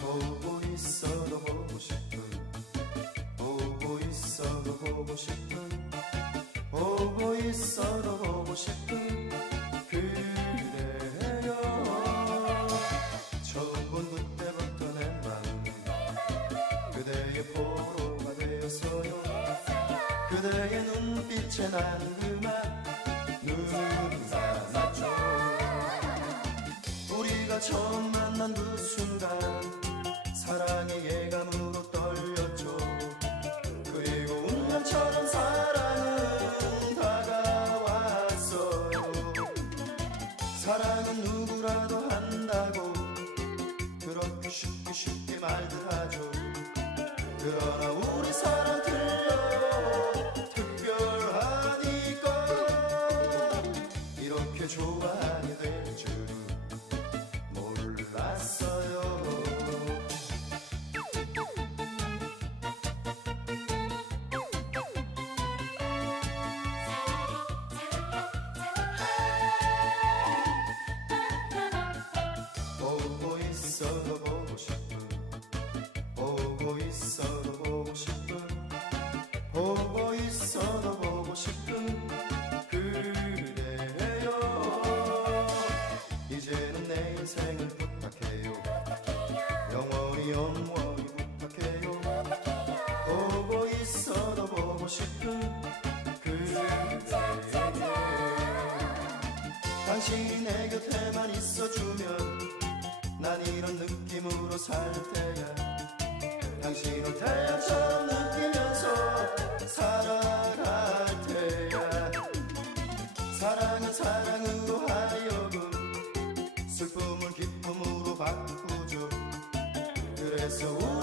보고 있어도 보고 싶은 보고 있어도 보고 싶은 보고 있어도 보고 싶은 그대의 눈빛에 난 눈이 감았죠 우리가 처음 만난 그 순간 사랑의 예감으로 떨렸죠. 그리고 운명처럼 사랑은 다가왔어요 사랑은 누구라도 한다고 그렇게 쉽게 쉽게 말들 하죠. 그러나 보고 싶은 그대. 당신이 내 곁에만 있어주면 난 이런 느낌으로 살 테야 당신은 태양처럼 느끼면서 살아갈 테야 사랑은 사랑으로 하여금 슬픔을 기쁨으로 바꾸죠. 그래서